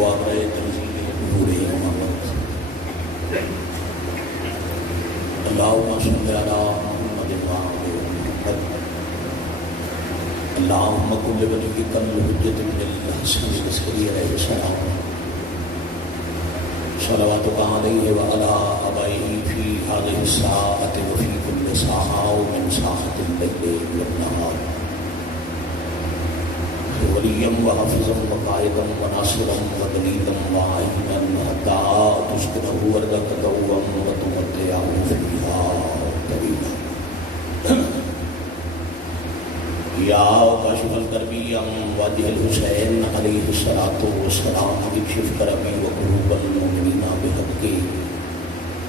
دعا کرے تنزیل نور امامت اللہم صلی علی محمد وعلی محمد اللہم کل وجہک الحجۃ من الحسن العسکری علیہ السلام صلواتک علیہ وعلی آبائہ فی هذه الساعة وفی کل ساعة ومن ساعة الليل والنهار وليا وحافظا وقائدا وناصرا ودليلا وعينا حتى تسكنه أرضك طوعا وتمتعه فيها طويلا يا كاشف الكرب عن وجه الحسين عليه الصلاة والسلام اكشف كربي وقلوب المؤمنين بحق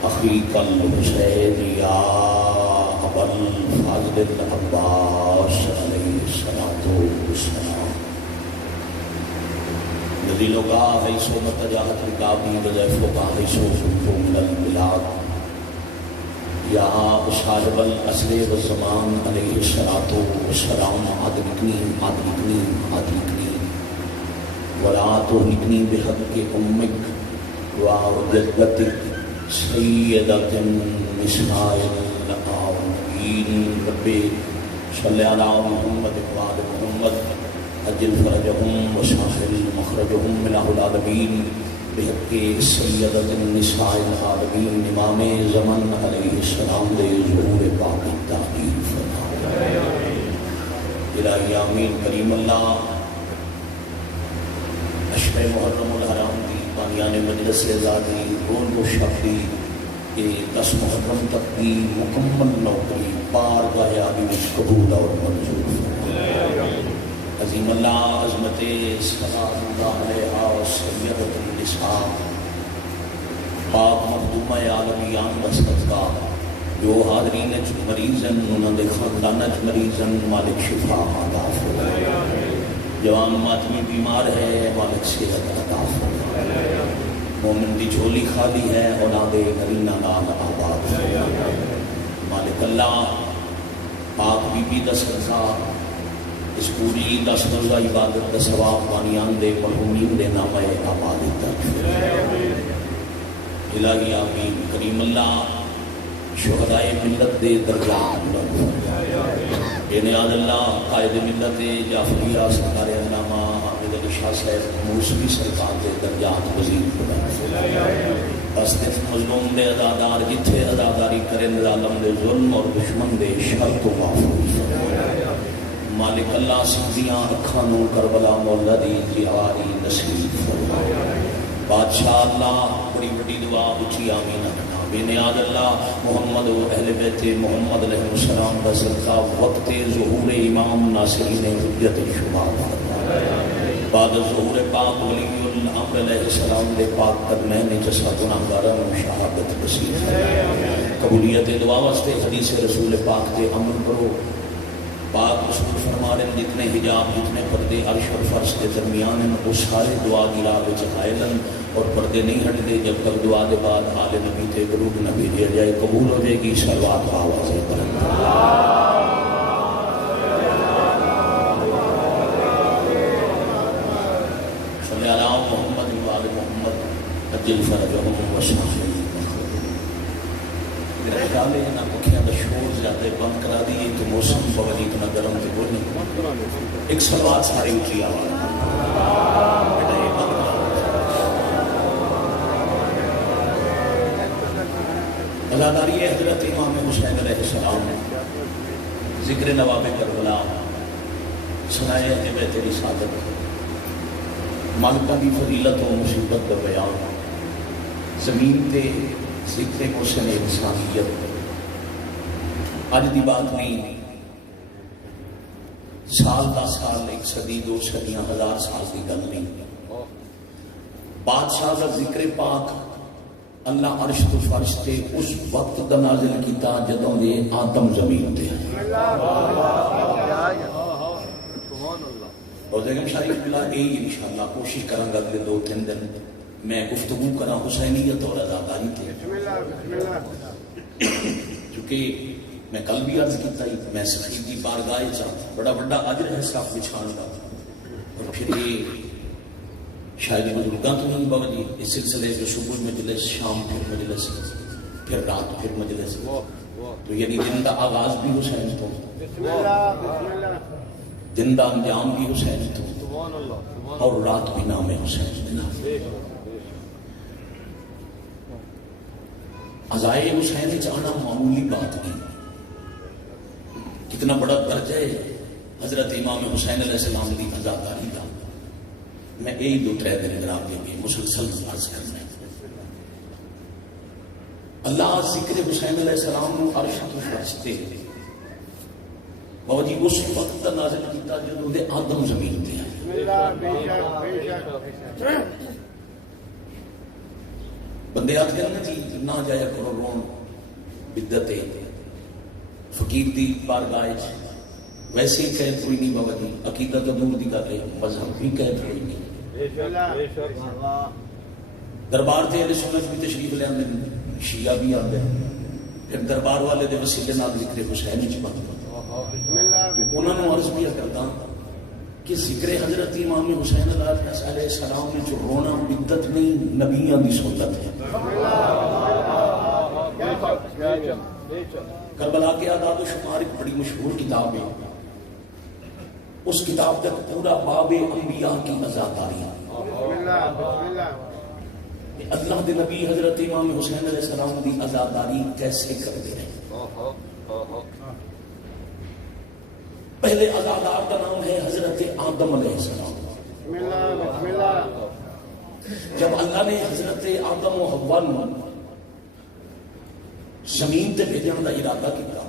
أخيك الحسين يا أبا الفضل العباس عليه الصلاة والسلام نزیلوں کا حیث و متجاہت رکابی وضیفوں کا حیث و سلطوں من البلاد یا صاحب العصر والزمان علیہ الصلاة والسلام عدلکنی عدلکنی عدلکنی ولا تهلكني بحق أمك وجدتك سيدة النساء العالمين رب صل على محمد وعلى محمد اجل فرجهم وساحل مخرجهم من العالمین بحق سیدۃ النساء العالمین امام زمن علیہ السلام دے ظہور پاک تعمیر فرما الہی آمین کریم اللہ اشر محرم الحرام دی بانیان مجلس ازادی رون و شفی کہ 10 محرم تک کی مکمل نوکری بارگاہ عالی میں قبول اور منظور فرما عظیم اللہ عظمت سلام اللہ علیہ سیدۃ النساء پاک مخدومہ عالمیان وسط کا جو حاضرین مریض ہیں انہوں نے خاندان مریض ہیں مالک شفا عطا فرمائے جوان ماتمی بیمار ہے مالک صحت عطا فرمائے مومن دی جھولی خالی ہے اولاد نرینہ نام آباد فرمائے مالک اللہ پاک بی بی دس رضا اس پوری 10 روزہ عبادت کا ثواب بانیان دے مرحومین دے نام آباد تک الہی آمین کریم اللہ شہدائے ملت دے درجات بے نیاز اللہ قائد ملت جعفریہ سرکار علامہ حامد علی شاہ صاحب موسوی سرکار دے درجات مزید بنا بس دف مظلوم دے ازادار جتھے ازاداری کرن ظالم دے ظلم اور دشمن دے شر کو محفوظ مالک اللہ سبزیاں اکھانوں کربلا مولا دی زیاری نصیب فرمائے بادشاہ اللہ بڑی بڑی دعا اچھی آمین اکھنا بے نیاز اللہ محمد و اہل بیت محمد علیہ السلام کا صدقہ وقت ظہور امام ناصرین حجت شمار فرمائے بعد ظہور پاک ولی الامر علیہ السلام دے پاک کرنے نے جسا گناہگارن شہادت نصیب فرمائے قبولیت دعا واسطے حدیث رسول پاک دے عمل کرو پاک رسول فرما رہے ہیں جتنے حجاب جتنے پردے عرش اور فرش کے درمیان ہیں وہ سارے دعا کی راہ وچ قائلن اور پردے نہیں ہٹتے جب تک دعا کے بعد آل نبی تے درود نہ بھیجا جائے قبول ہو جائے گی صلوات آواز بلند صلی اللہ محمد وعلی محمد اجل فرجهم وساحل میرا خیال ہے نہ مکھیاں دا شور زیادہ بند کرا دیئے تو موسم بغلی اتنا گرم تے بولنے ایک صلوات ساری اٹھی آواز بیٹا یہ بند کرا ازاداری حضرت امام حسین علیہ السلام ذکر نواب کربلا سنائے جب تیری سعادت مالکہ دی فضیلت و مصیبت کا بیان زمین تے ذکر حسن انسانیت آج دی بات نہیں سال دا سال 1 صدی 2 صدیاں 1000 سال کی گل نہیں بادشاہ کا ذکر پاک اللہ عرش تو فرش تے اس وقت دا نازل کیتا جدوں یہ آدم زمین تے اور دیکھیں شریف ملا یہی انشاءاللہ کوشش کروں گا اگلے 2-3 دن میں گفتگو کرا حسینیت اور ازاداری تھے چونکہ میں کل بھی عرض کیتا ہی میں سخیب کی بارگاہ چاہ بڑا بڑا اجر ہے صاحب بچھان کا اور پھر یہ شاید بزرگاں تو نہیں بابا جی اس سلسلے میں صبح مجلس، شام پھر مجلس، پھر رات پھر مجلس، تو یعنی دن کا آغاز بھی حسین تو، دن کا انجام بھی حسین تو، اور رات بھی نام حسین بنا۔ عزائے حسین چاہنا معمولی بات نہیں، کتنا بڑا درجہ ہے حضرت امام حسین علیہ السلام کی عزاداری کا۔ میں یہی 2-3 دن جناب دیں گے مسلسل عرض کرنا ہے۔ اللہ ذکر حسین علیہ السلام عرش تو فرشتے بابا جی اس وقت نازل کیتا جدوں دے آدم زمین تے آئے۔ بندے آج کہنا جی نہ جایا کرو رون بدعت فقیر دی بارگاہ ویسے ہی قید کوئی نہیں بابا جی، عقیدہ تو دور دی کر رہے، مذہب بھی قید کوئی نہیں۔ دربار تے اہل سنت بھی تشریف لے آندے، شیعہ بھی آندے، پھر دربار والے دے وسیلے نال ذکر حسین وچ بند انہاں نوں عرض بھی کردا کہ ذکر حضرت امام حسین علیہ السلام میں جو رونا بدعت نہیں، نبیاں دی سنت ہے۔ کربلا کے اعداد و شمار ایک بڑی مشہور کتاب ہے، اس کتاب تک پورا باب انبیاء کی عزاداری، اللہ دے نبی حضرت امام حسین علیہ السلام دی عزاداری کیسے کرتے ہیں۔ پہلے عزادار کا نام ہے حضرت آدم علیہ السلام۔ جب اللہ نے حضرت آدم و حوا زمین تے بھیجن کا ارادہ کیا،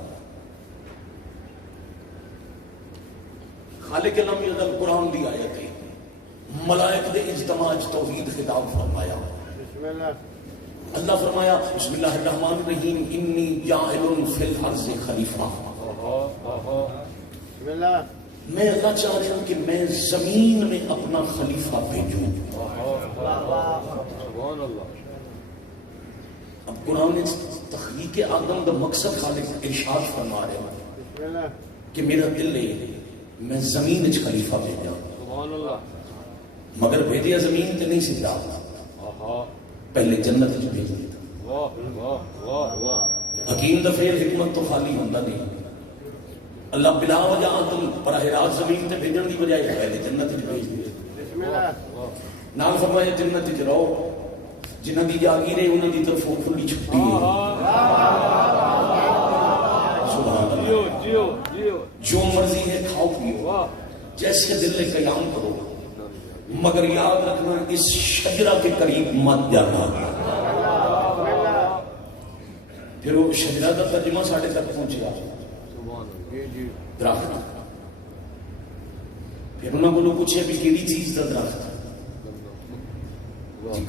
خالق لم یزل قرآن دی آیت ہے، ملائک دے اجتماع توحید خطاب فرمایا۔ اللہ فرمایا بسم اللہ الرحمن الرحیم انی جاعل فی الارض خلیفہ، میں اللہ چاہ رہا ہوں کہ میں زمین میں اپنا خلیفہ بھیجوں۔ اب قرآن تخلیق آدم کا مقصد خالق ارشاد فرما رہے ہیں کہ میرا دل ہے میں زمین وچ خلیفہ بھیجا، مگر بھیجیا زمین تے نہیں سیدھا، پہلے جنت وچ بھیجا۔ حکیم دا فعل حکمت تو خالی ہوندا نہیں، اللہ بلا وجہ تم براہ راست زمین تے بھیجن دی بجائے پہلے جنت وچ بھیج دیا۔ نال فرمایا جنت وچ رہو، جنہاں دی جاگیر ہے انہاں دی طرفوں کھلی چھٹی ہے۔ سبحان اللہ، جو مرضی ہے کھاؤ پیو، جیسے دل نے قیام کرو، مگر یاد رکھنا اس شجرہ کے قریب مت جانا۔ پھر وہ شجرہ کا ترجمہ ساڑھے تک پہنچیا، درخت۔ پھر انہوں کو پوچھے بھی کیڑی چیز کا درخت؟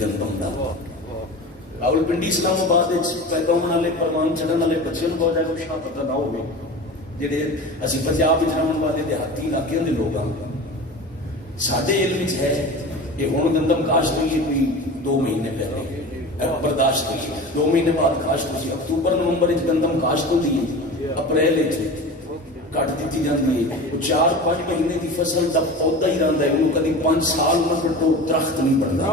گندم دا۔ راولپنڈی اسلام آباد پیدا ہونے والے پروان چڑھن والے بچے کو بہت زیادہ شاہ پتہ نہ ہوگی، جہے اسی پنجاب رہن والے دیہاتی علاقے کے لوگ ہیں، سارے علم ہے کہ ہوں گندم کاشت ہوئی کوئی 2 مہینے پہلے برداشت ہوئی، 2 مہینے بعد کاشت ہوئی، اکتوبر نومبر گندم کاشت ہوتی ہے، اپریل کٹ دیتی جاتی ہے، 4-5 مہینے کی فصل کا پودا ہی رہتا ہے، وہ کبھی 5 سال نہ کٹو درخت نہیں بنتا۔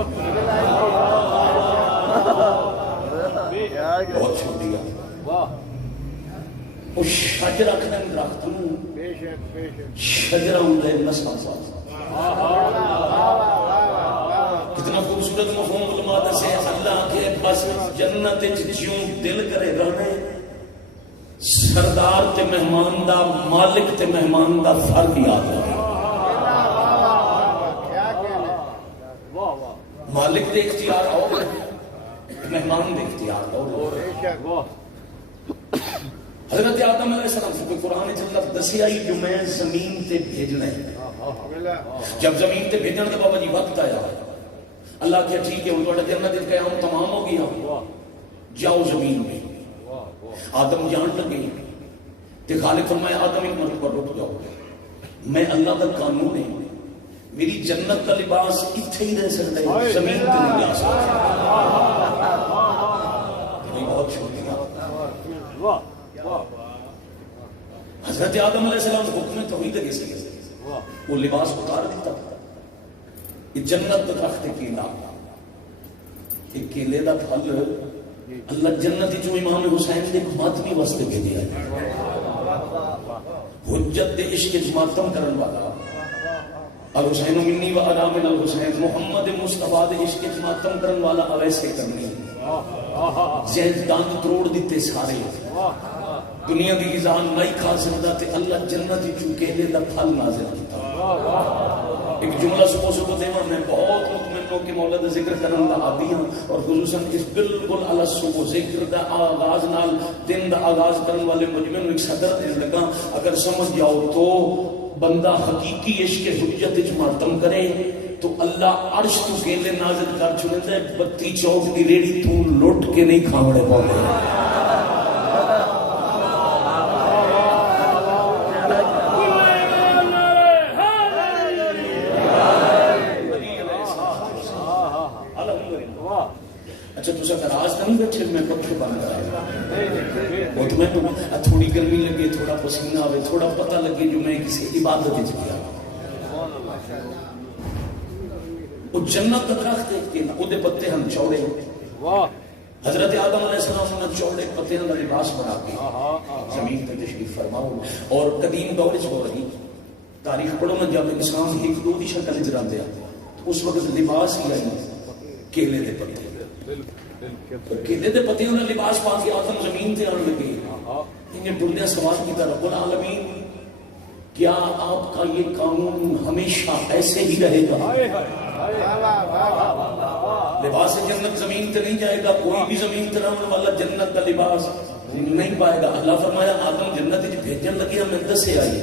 بہت شکریہ۔ وہ شجر رکھنے درخت شجرہ ہوتا ہے نسل ساز۔ کتنا خوبصورت مفہوم علماء سے اللہ کے بس جنت جیوں دل کرے رہنے، سردار تے مہمان دا، مالک تے مہمان دا فرق یاد ہے۔ مالک دے اختیار اور مہمان دے اختیار اور۔ حضرت آدم علیہ السلام سے قرآن جلد دسیا ہی جو میں زمین تے بھیجنا ہے۔ جب زمین تے بھیجنا تو بابا جی وقت آیا، اللہ کیا ٹھیک ہے انہوں نے جنت قیام تمام ہو گیا، جاؤ زمین میں۔ آدم جان لگے تے خالق فرمایا آدم ایک مرتبہ رک جاؤ، میں اللہ کا قانون ہے، میری جنت کا لباس اتھے ہی رہ سکتا ہے، زمین پہ نہیں جا سکتا۔ بہت شکریہ۔ حضرت آدم علیہ السلام حکم توحید کے سے وہ لباس اتار دیتا، جنت درخت کیلا، ایک کیلے دا پھل اللہ جنت جو امام حسین دے ماتمی واسطے بھیجیا ہے، حجت دے عشق ماتم کرن والا الحسین منی و انا من الحسین، محمد مصطفیٰ دے عشق ماتم کرن والا اویسے کرنی زید داند تروڑ دیتے سارے، دنیا دی غذا نہیں کھا سکتا تے اللہ جنت چوں کیلے دا پھل نازل کیتا۔ ایک جملہ صبح صبح دیواں، میں بہت مطمئن ہوں کہ مولا دا ذکر کرن دا عادی ہوں، اور خصوصاً اس بالکل علی صبح ذکر دا آغاز نال دن دا آغاز کرن والے مجمع نوں ایک صدر دین لگا، اگر سمجھ جاؤ تو بندہ حقیقی عشق حجت وچ ماتم کرے تو اللہ عرش تو کیلے نازل کر چھڑدا ہے، بتی چوک دی ریڑھی تو لٹ کے نہیں کھاونے پاوندے۔ اچھا تسا ناراض نہیں بیٹھے میں پکھے بند کرائے مطمئن تھوڑی گرمی لگے، تھوڑا پسینہ آوے، تھوڑا پتہ لگے جو میں کسی عبادت وچ گیا۔ وہ جنت کا درخت ہے کہ وہ دے پتے ہم چوڑے، حضرت آدم علیہ السلام نے چوڑے پتے کا لباس بنا کے زمین پہ تشریف فرماؤ، اور قدیم دور وچ ہو رہی تاریخ پڑھو نا، جب انسان ایک دو دی شکل وچ رہندے اس وقت لباس ہی آئی کیلے دے پتے، کیلے دے پتے انہیں لباس پا کے آدم زمین تے آن لگے۔ انہیں ڈلدے سوال کیتا رب العالمین کیا آپ کا یہ قانون ہمیشہ ایسے ہی رہے گا؟ لباس جنت زمین تے نہیں جائے گا، کوئی بھی زمین تے رہنے والا جنت کا لباس نہیں پائے گا۔ اللہ فرمایا آدم جنت وچ بھیجن لگے میں دس سے آئی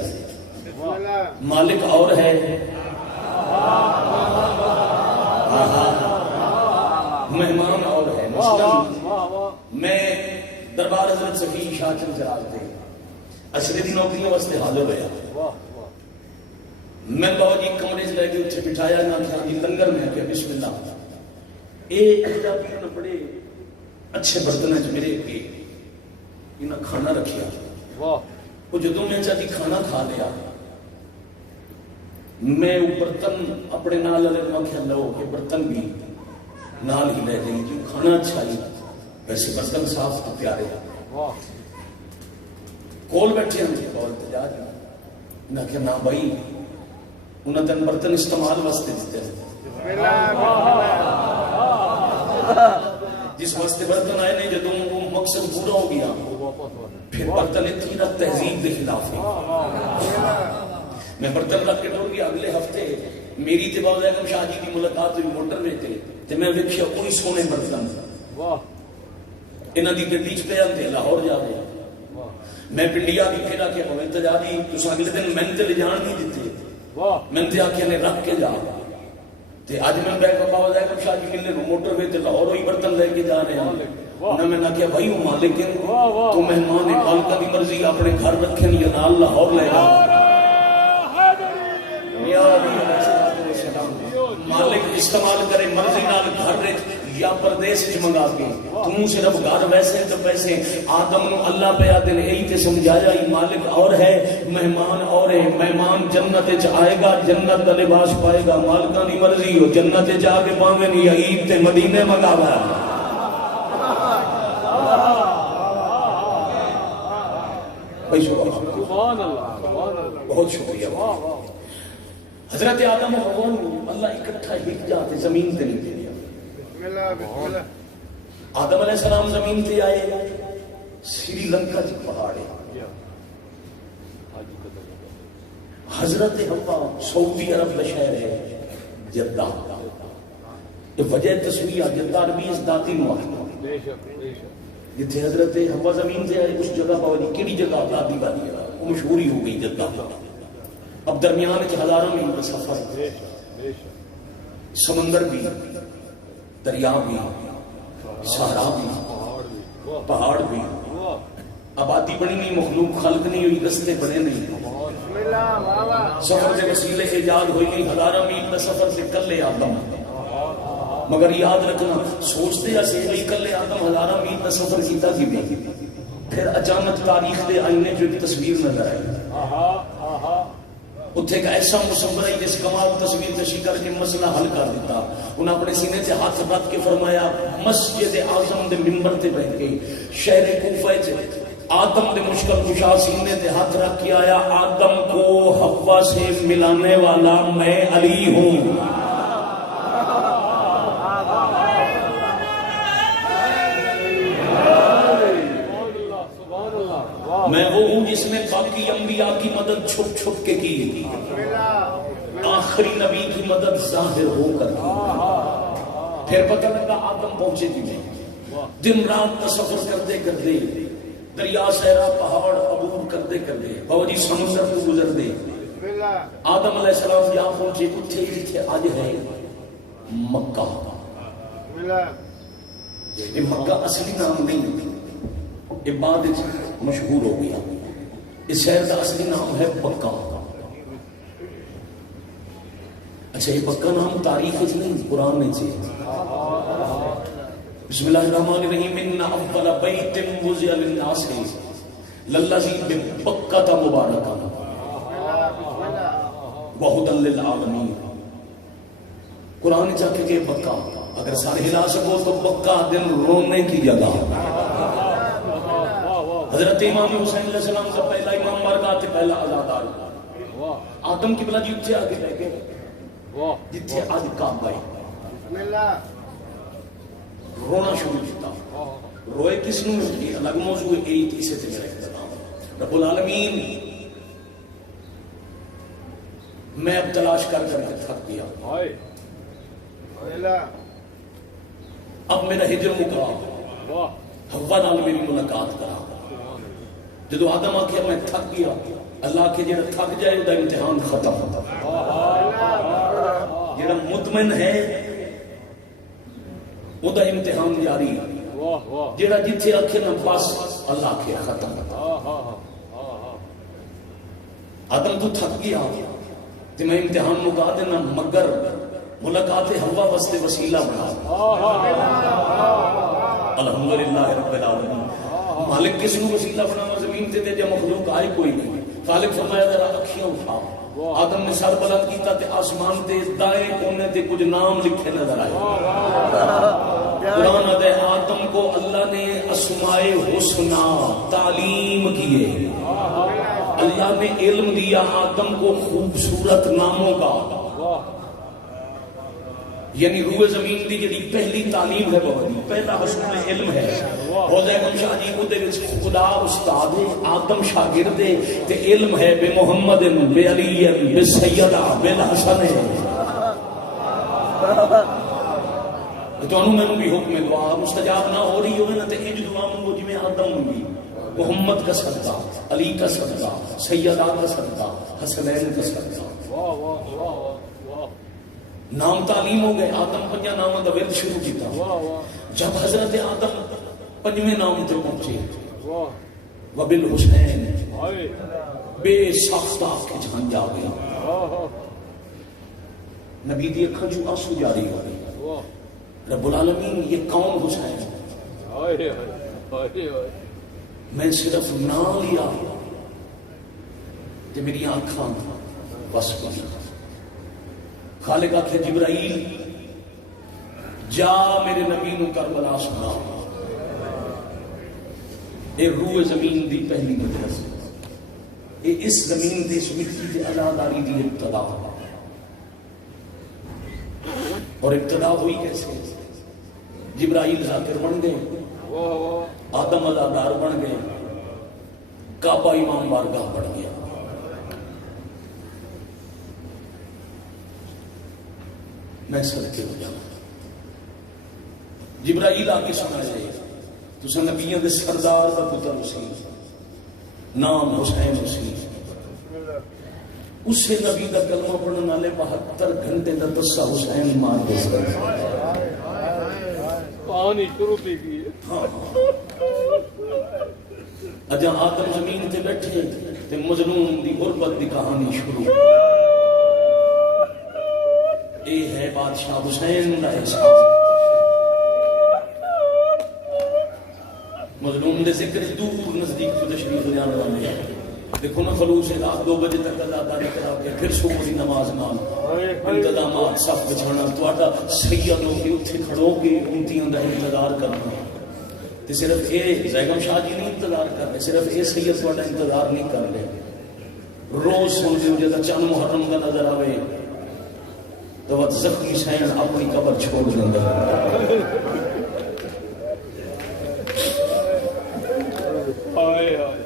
مالک اور ہے، مہمان اور ہے۔ مثلا میں دربار حضرت صفی شاہ چند جلال تھے، اشرے دی نوکریوں واسطے حاضر ہوا، میں بابا جی کمرے سے لے کے اتنے بٹھایا نہ کہ جی لنگر میں کہ بسم اللہ، اے اجدا پیر نے بڑے اچھے برتن وچ میرے کے انہاں کھانا رکھیا، وہ جدوں میں چاہتی کھانا کھا لیا میں وہ برتن اپنے نال والے میں کہ لو کہ برتن بھی نال ہی لے جائیں، جو کھانا اچھا ہی ویسے برتن صاف تو پیارے کول بیٹھے ہم تھے کول تجاج نہ کہ نہ بھائی انہوں نے برتن استعمال واسطے دیتے ہیں، جس واسطے برتن آئے نہیں جدوں وہ مقصد پورا ہو گیا پھر برتن اتنی نہ تہذیب کے خلاف ہے۔ میں برتن رکھ کے ڈور گیا، اگلے ہفتے میری تے بابا بیگم شاہ جی کی ملاقات ہوئی موٹر میں تھے تے میں ویکھیا کوئی سونے برتن انہاں دی گڈی چ پیا تے لاہور جا رہے، میں پنڈیا بھی پھرا کے ہوئے تے جا دی تساں اگلے دن میں تے لے جان نہیں دتے، میں تے آکھیا نے رکھ کے جا تے اج میں بابا بیگم شاہ جی ملنے موٹر میں تے لاہور ہوئی برتن لے کے جا رہے ہیں۔ انہوں نے کہا بھائی وہ مالک تو مہمان مالکہ دی مرضی اپنے گھر رکھیں یا نال لاہور لے جا، مالک استعمال کرے مرضی نال گھر یا پردیس وچ منگا کے، تم صرف گھر ویسے تو پیسے آدم نو اللہ پیا دن یہی تے سمجھایا ہی مالک اور ہے مہمان اور ہے، مہمان جنت وچ آئے گا جنت دا لباس پائے گا، مالکاں دی مرضی ہو جنت وچ آ کے پاویں نہیں عید تے مدینے منگاوا۔ سبحان اللہ بہت شکریہ۔ حضرت آدم و حوا اللہ اکٹھا ہٹ جاتے زمین تے نہیں دے دیا۔ آدم علیہ السلام زمین تے آئے، سری لنکا چ پہاڑ ہے، حضرت حوا سعودی عرب کا شہر ہے جدہ، یہ وجہ تصویر جدہ عربی اس داتی نواحدہ جتھے حضرت حوا زمین تے آئے اس جگہ پاوی کیڑی جگہ دادی والی ہے وہ مشہور ہی ہو گئی جدہ۔ اب درمیان کے ہزاروں میل کا سفر، سمندر بھی دریا بھی صحرا بھی پہاڑ بھی، آبادی بنی نہیں، مخلوق خلق نہیں ہوئی، رستے بنے نہیں، سفر کے وسیلے ایجاد ہوئی نہیں، ہزاروں میل کا سفر سے کلے آدم، مگر یاد رکھنا سوچتے ایسے بھائی کلے آدم ہزاروں میل کا سفر کیتا کی بھی، پھر اچانک تاریخ دے آئینے جو ایک تصویر نظر آئی، اتھے کا ایسا مصور ہے جس کمال تصویر تشریح کر کے مسئلہ حل کر دیتا. انہوں اپنے سینے سے ہاتھ رکھ کے فرمایا مسجد اعظم دے منبر تے بیٹھ کے شہر کوفہ سے آدم دے مشکل کشا سینے تے ہاتھ رکھ کے آیا آدم کو حوا سے ملانے والا میں علی ہوں. میں وہ ہوں جس نے باقی انبیاء کی مدد چھپ چھپ کے کی، آخری نبی کی مدد ظاہر ہو کر کی. پھر پتہ لگا آدم پہنچے تھے، دن رات سفر کرتے کرتے دریا صحرا پہاڑ عبور کرتے کرتے باوجی سمندر کو گزر دے آدم علیہ السلام جہاں پہنچے اتھے جتھے آج ہے مکہ. یہ مکہ اصلی نام نہیں، یہ بعد مشہور ہو گیا. اس شہر کا اصلی نام ہے بکہ. اچھا یہ بکہ نام تاریخ نہیں قرآن میں سے. بسم اللہ الرحمن الرحیم ان اول بیت وضع للناس للذی ببکۃ مبارکا وہدی للعالمین. قرآن چاہتے کہ بکہ اگر سارے ہلا سکو تو بکہ دن رونے کی جگہ. حضرت امام حسین علیہ السلام کا پہلا امام بارگاہ تھے، پہلا آزادار آدم کی بلا جتھے آگے لے گئے جتھے آج کعبہ ہے. رونا شروع کیتا. روئے کس نے یہ الگ موضوع ہے. ایک اسے تھے میرے اختتام رب العالمین میں اب تلاش کر کر کے تھک گیا، اب میرا ہجر مکا حوا نال میری ملاقات کرا. جدو آدم آکھیا میں تھک گیا، اللہ کے جڑا تھک جائے دا امتحان ختم ہوتا. جڑا مطمئن ہے وہ دا امتحان جاری. جڑا جتھے آکھے نا بس اللہ کے ختم. آدم تو تھک گیا تو میں امتحان مکا دینا مگر ملاقات حوا واسطے وسیلہ بنا. الحمدللہ رب العالمین. مالک کس نو وسیلہ بنانا زمین تے جا مخلوق آئے کوئی نہیں. خالق فرمایا ذرا اکھیاں اٹھا. آدم نے سر بلند کیتا تے آسمان تے دائیں کونے تے کچھ نام لکھے نظر آئے. قرآن دے آدم کو اللہ نے اسماء حسنا تعلیم کیے. اللہ نے علم دیا آدم کو خوبصورت ناموں کا. یعنی روح زمین دی جڑی پہلی تعلیم ہے بابا پہلا حصول علم ہے. روزہ گمشا جی کو دے وچ خدا استاد ہے، آدم شاگرد ہے تے علم ہے بے محمد بے علی بے سیدہ بے حسن ہے. تانوں مینوں بھی حکم دعا مستجاب نہ ہو رہی ہوے نا تے انج دعا منگو جویں آدم منگی. محمد کا صدقہ، علی کا صدقہ، سیدہ کا صدقہ، حسنین کا صدقہ. واہ واہ واہ. نام تعلیم ہو گئے. آدم پنجا ناموں کا ورد شروع کیتا. جب حضرت آدم پنجویں نام تے پہنچے وبالحسین بے ساختہ کھچان جا گیا. نبی دی اکھاں چوں آنسو جاری ہو گئے. رب العالمین یہ کون حسین؟ میں صرف نام لیا تے میری آنکھاں بس بس. خالق آخر جبرائیل جا میرے نبی نو کربلا سنا. اے روح زمین دی پہلی مجلس، اے اس زمین دی اس مٹی دی عزاداری دی ابتدا. اور ابتدا ہوئی کیسے؟ جبرائیل ذاکر بن گئے، آدم عزادار بن گئے، کعبہ امام بارگاہ بن گیا. میں صدقے ہو جانا. جبرائیل آ کے سنا جائے تسا نبیوں دے سردار دا پتر حسین، نام حسین حسین. اسے نبی دا کلمہ پڑھنے والے 72 گھنٹے دا تسا حسین مار دے کہانی شروع کی گئی. اجا آدم زمین تے بیٹھے تے مظلوم دی غربت دی کہانی شروع. اے ہے بادشاہ حسین دا احسان. مظلوم دے ذکر دور نزدیک تو تشریف لے آنے والے دیکھو نا خلوص رات 2 بجے تک ادا کرا کے پھر صبح کی نماز نال انتظامات سب بچھانا تہاڈا سید ہو کے اتنے کھڑو کے امتیاں دا انتظار کرنا تے صرف یہ زیغم شاہ جی نہیں انتظار کر رہے صرف یہ سید تہاڈا انتظار نہیں کر رہے روز سن دیو جدا چند محرم کا نظر آوے تو وقت زخمی حسین اپنی قبر چھوڑ دیندا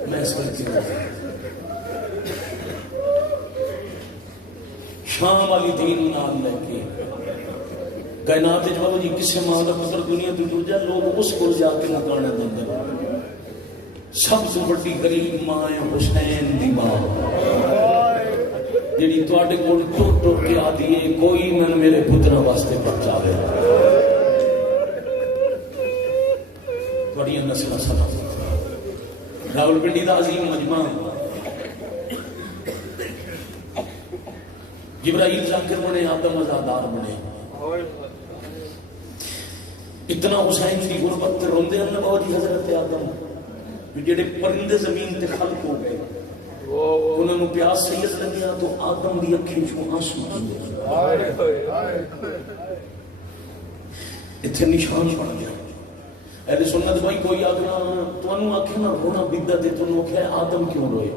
میں اس پر شام والی دین نال لے کے کائنات جو جی کسے ماں کا پتر دنیا تو ٹر جائے لوگ اس کو جا کے مکانے دیں سب سے بڑی غریب ماں ہے حسین دی ماں جیڑی تواڈے کول ٹوٹ ٹوٹ کے آدھی ہے کوئی من میرے پتراں واسطے پہنچاوے بڑی نسل سلام راول پنڈی دا عظیم مجمع جبرائیل ذاکر بنے آدم ازادار بنے اتنا حسین کی غربت تے روندے ہیں نبی جی حضرت آدم جڑے پرندے زمین تے خلق ہو گئے انہوں نے پیاس سید لگیا تو آدم دی اکھیں چوں آنسو اتنے نشان پڑ گیا اہل سنت بھائی کوئی آگنا تو انہوں آکھے نا رونا بدت ہے تو انہوں آکھے آدم کیوں روئے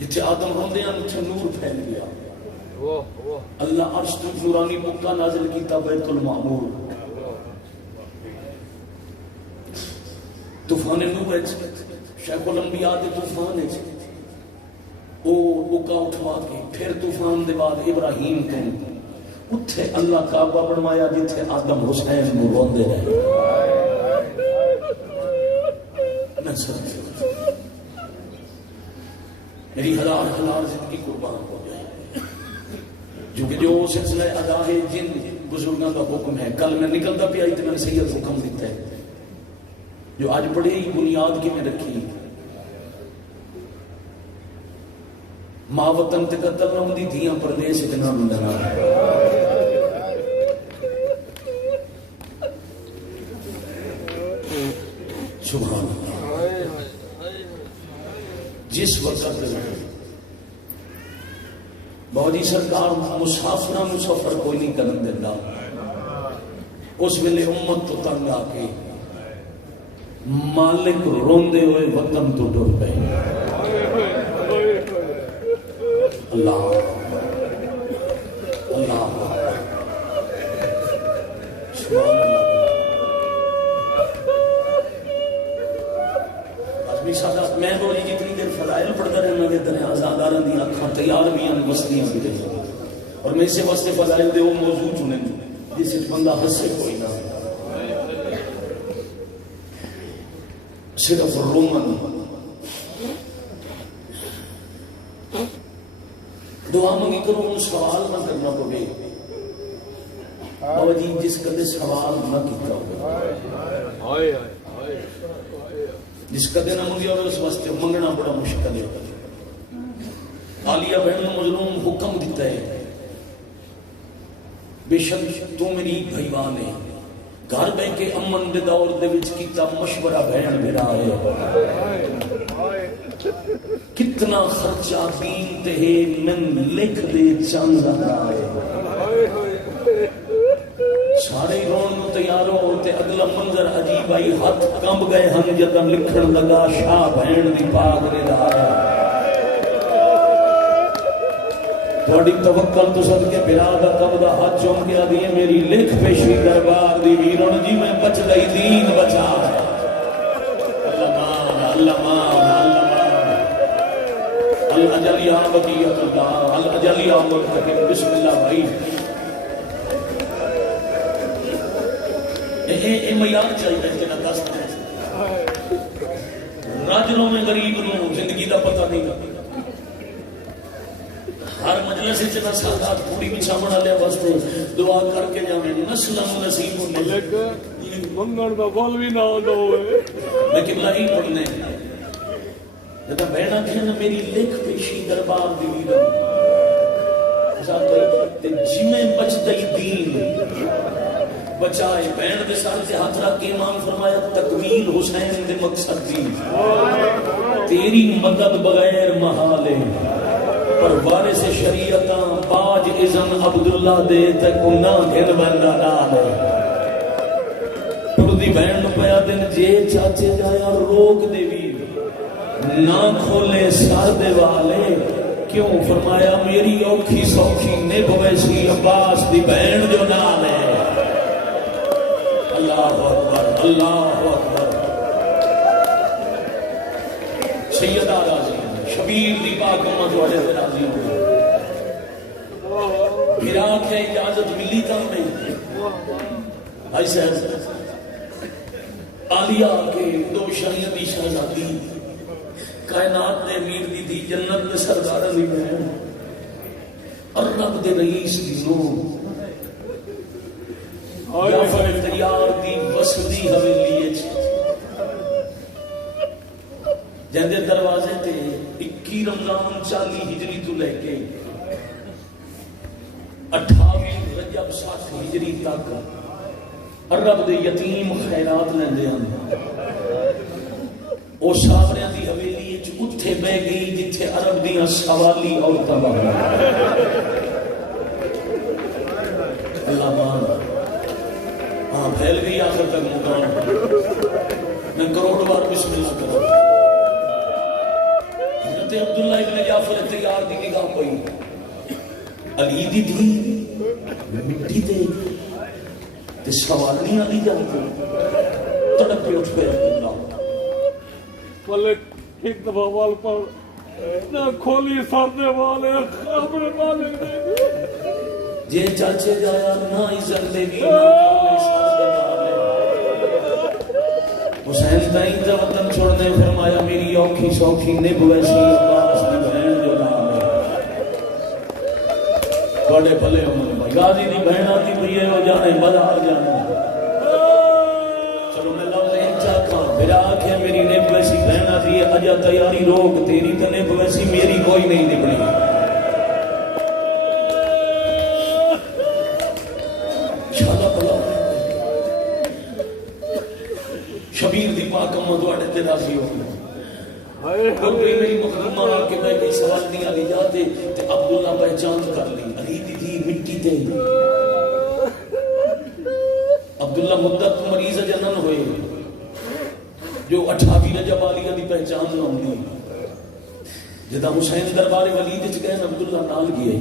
جتھے آدم روندے ہیں اتھے نور پھیل گیا اللہ عرش تو نورانی مکہ نازل کیتا بیت المعمور طوفان نوح ہے شیخ الانبیاء دے طوفان ہے او مکہ اٹھوا کے پھر طوفان دے بعد ابراہیم تو اتھے اللہ کعبہ بنوایا جتھے آدم حسین نو روندے رہے میری ہزار زندگی قربان ہو جائے جو کہ جو سلسلہ ادا ہے جن بزرگاں کا حکم ہے کل میں نکلتا پیا تو میں نے سید حکم دیتا ہے جو آج بڑی بنیاد کی میں رکھی ماں وطن تے قتل نہ ہوندی دھیاں پردیس اتنا مندنا سبحان اللہ جس وقت بہت سرکار مسافرہ مسافر کوئی نہیں کرن دینا اس ویلے امت تو تنگ آ کے مالک روندے ہوئے وطن تو ڈر پئے اللہ اللہ سبحان اللہ آدمی سادہ میں بولی جتنی دیر فضائل پڑھتا رہنا کہ تنے آزاداراں دی آنکھاں تیار بھی ہیں مستیاں بھی رہی اور میں اسے واسطے فضائل دے وہ موضوع چنے جس سے بندہ ہنسے کوئی نہ صرف رومن دعا منگی کرو ان سوال نہ کرنا پڑے بابا جی جس کدے سوال نہ کیتا ہو جس کدے نہ منگیا ہوئے اس واسطے منگنا بڑا مشکل ہے عالیہ بہن نے مظلوم حکم دیتا ہے بے شک تو میری بھائیوان ہے گھر بے کے امن دے دور دے وچ کیتا مشورہ بہن میرا ہے کتنا خرچہ دین تے ہے من لکھ دے چند رہا ہے سارے رون نو تیار ہو تے اگلا منظر عجیب آئی ہاتھ کمب گئے ہم جدہ لکھن لگا شاہ بہن دی پاک دے رہا تھوڑی توکل تو سب کے برادہ قبضہ ہاتھ چون کے آدھی میری لکھ پیشی دربار دی ویرون جی میں بچ گئی دین بچا اللہ مان الجل یا بقیت اللہ الجل یا مرتقب بسم اللہ بھائی اے معیار چاہیے کہ نہ دست راجلوں میں غریب نو زندگی دا پتہ نہیں لگتا ہر مجلس اتنا سادات پوری بھی سامنے لے واسطے دعا کر کے جاویں نسلوں نصیب ہونے لیکن منگن دا بول بھی نہ ہوئے لیکن لائی پڑھنے جب بہنا کہنا میری لکھ پیشی دربار دی ویرن تے جی میں بچ دئی دین بچائے بہن دے سر تے ہاتھ رکھ کے امام فرمایا تکمیل حسین دے مقصد دی تیری مدد بغیر محال ہے پر وارث شریعتاں باج اذن عبداللہ دے تے گناہ گھن بندہ نال ہے پردی بہن نو پیا دن جے چاچے جایا روک دے وی نہ کھولے سر دے والے کیوں فرمایا میری اوکھی سوکھی نب ویسی عباس دی بہن جو نال ہے اللہ اکبر اللہ اکبر سیدہ راضی شبیر دی پاک امت والے راضی ہوئے پھرا کے اجازت ملی تھا میں بھائی صاحب عالیہ کے دو شاہیاں دی شہزادی کائنات دے امیر دی تھی جنت دے سردار علی بہن اور رب دے رئیس دی نو جعفر تیار دی وسدی حویلی جندے دروازے تے 21 رمضان 40 ہجری تو لے کے 28 رجب 60 ہجری تک عرب دے یتیم خیرات لیندے ہیں او سامنے دی حویلی وچ اوتھے بہ گئی جتھے عرب دیاں سوالی عورتاں بہن اللہ مان ہاں پھیل گئی آخر تک مقام میں کروڑ بار بسم اللہ کروں حضرت عبداللہ ابن جعفر تیار دی نگاہ پئی علی دی تھی مٹی تے سوالیاں دی جانتے تڑپ پہ اٹھ پہ عبداللہ پلے ایک دفعہ وال پر نہ کھولی سردے والے خبر والے جے چاچے جایا نہ عزت دے بھی نہ کھولی سردے والے حسین تائیں دا وطن چھوڑنے فرمایا میری اوکھی سوکھی نب ویسی عباس دی بہن جو نام ہے بڑے بھلے عمر بھائی غازی دی بہن آتی بھئی ہو جانے بازار جانے چلو میں لفظ انچا کھاں پھر آکھیں میری نب ویسی بہن آتی ہے اجا تیاری روک تیری تو نب ویسی میری کوئی نہیں نبڑی شبیر دی پاک امت واڑے تے راضی ہو اور کوئی میری مخدومہ آ کے میں کوئی سوال دیا لی جاتے تے عبداللہ پہچان کر لی علی دی تھی مٹی تے عبداللہ مدت مریض جنن ہوئے جو 28 رجب عالیہ دی پہچان نہ ہوندی جدا حسین دربار ولید وچ گئے عبداللہ نال گئے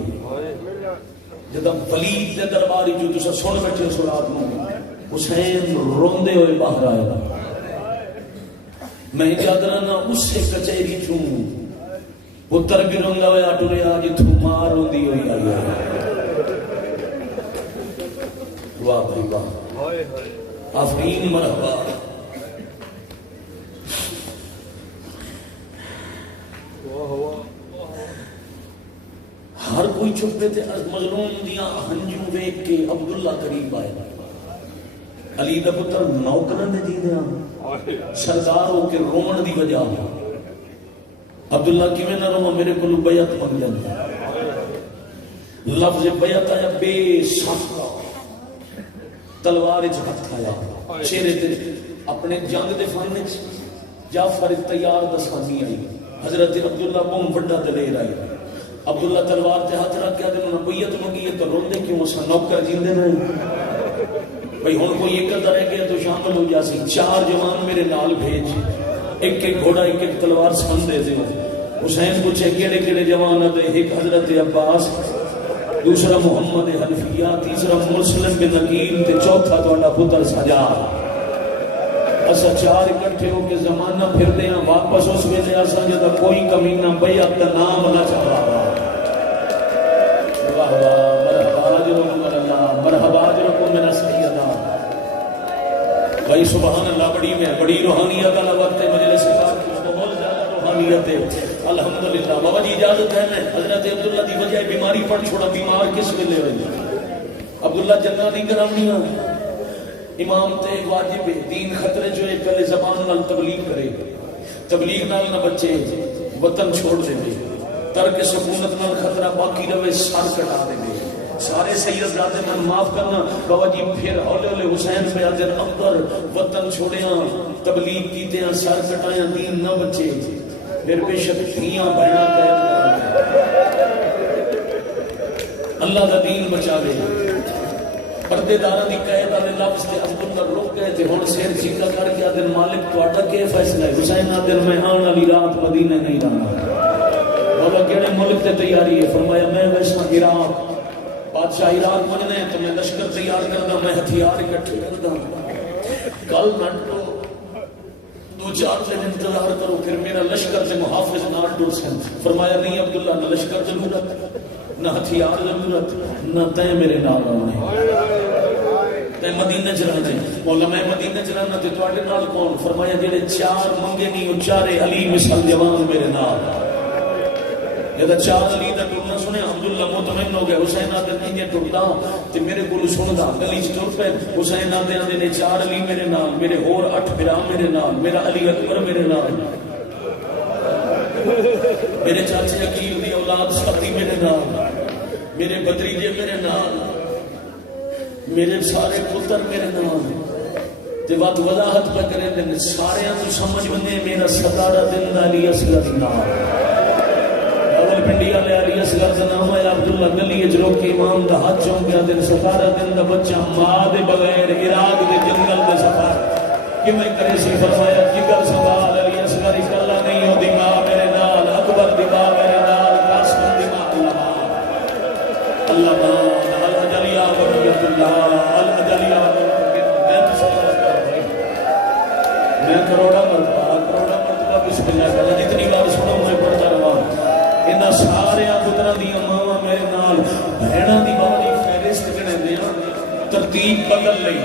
جدا ولید دے دربار جو تسا سن بیٹھے سو رات نو حسین روندے ہوئے باہر آیا میں جادرہ نہ اس سے کچھری چھوں پتر بھی رنگا ہویا ٹورے آج تو مار ہوندی ہوئی آئی واہ بھائی واہ آفرین مرحبا ہر کوئی چھپے تھے از مظلوم دیاں ہنجوں دیکھ کے عبداللہ قریب آئے علی دا پتر نوکرن دے جی دیا سردار ہو کے رومن دی وجہ عبداللہ کی میں نہ روما میرے کو بیعت مانگ جانا لفظ بیعت آیا بے صفقہ تلوار ہاتھ کھایا چہرے تے اپنے جنگ دے فائنے جعفر تیار دسانی آئی حضرت عبداللہ بم بڑا دلیر آئی عبداللہ تلوار تے ہاتھ رکھ کے آدھے انہوں نے بیعت مانگی ہے تو روندے کیوں اسا نوکر جیندے رہے بھئی ہون کوئی ایک قدر ہے گیا تو شامل ہو جاسی 4 جوان میرے نال بھیج ایک ایک گھوڑا ایک ایک تلوار سن دے دے حسین پوچھے کیڑے کیڑے جوان ہے ایک حضرت عباس دوسرا محمد حنفیہ تیسرا مسلم بن عقیل تے چوتھا تہاڈا پتر سجاد اسا 4 اکٹھے ہو کے زمانہ پھر دے ہاں واپس اس ویلے اسا جدا کوئی کمینہ بیعت دا نام نہ چلا واہ واہ مرحبا اجرکم اللہ مرحبا اجرکم من سیدہ بھائی سبحان اللہ بڑی روحانیت والا وقت ہے مجلس پاک بہت زیادہ روحانیت ہے الحمدللہ بابا جی اجازت ہے میں حضرت عبداللہ دی وجہ بیماری پڑ چھوڑا بیمار کس ویلے ہوئی عبداللہ جنہ دی کرامنیاں امام تے واجب دین خطرے جو ایک پہلے زبان نال تبلیغ کرے تبلیغ نال نہ بچے وطن چھوڑ دے ترک سکونت نال خطرہ باقی روے سار کٹا دے سارے سیدزادے من معاف کرنا بابا جی پھر ہولے ہولے حسین پہ آدھر اکبر وطن چھوڑیاں تبلیغ کیتے ہیں سر کٹائیں دین نہ بچے پھر بے شک دھیاں بہنا قید اللہ دا دین بچا دے پردے دارہ دی قید والے لفظ تے عبداللہ رک گئے تے ہن سیر جھکا کر کے آدھر مالک تہاڈا کی فیصلہ ہے حسین آدھر میں آن والی رات مدینہ نہیں رہنا بابا کہنے ملک تے تیاری ہے فرمایا میں ویسا عراق بادشاہ عراق بننے تو میں لشکر تیار کرنا میں ہتھیار اکٹھے کرنا کل منٹو دو چار دن انتظار کرو پھر میرا لشکر سے محافظ نہ ڈر سن فرمایا نہیں عبداللہ نہ لشکر ضرورت نہ ہتھیار ضرورت نہ تے میرے نال آنے تے مدینہ چلانے مولا میں مدینہ چلانا تے تواڈے نال کون فرمایا جڑے چار منگے نہیں او چارے علی مثل جوان میرے نال جب چار علی دا ٹرنا سنے عبداللہ مطمئن ہو گئے حسین آدھے نہیں ٹرتا تے میرے کو سندا گلی چ ٹر پے حسین آدھے نے چار علی میرے نال میرے ہور 8 بھرا میرے نال میرا علی اکبر میرے نال میرے چاچے عقیل دی اولاد سختی میرے نال میرے بدریجے میرے نال میرے سارے پتر میرے نال تے وقت وضاحت پہ کریں دن سارے تو سمجھ بندے میرا 17 دن علی اصغر نال پنڈی والے علی اصغر کا نام ہے عبداللہ گلی اجرو کے امام دا ہاتھ چون گیا دن 17 دن دا بچہ ماں دے بغیر عراق دے جنگل دے سفر کہ میں کرے سی فرمایا جگر سوال علی اصغر اکلا نہیں ہو دی ماں میرے نال اکبر دی ماں میرے نال قاسم دی ماں اللہ ماں الجلیہ بقیت اللہ الجلیہ میں کروڑا مرتبہ بسم اللہ کرنا جتنی بار سنوں میں پڑھتا رہا انہاں سارے پتراں دیاں ماواں میرے نال بہناں دی ماں دی فہرست گنے دیاں ترتیب بدل لئی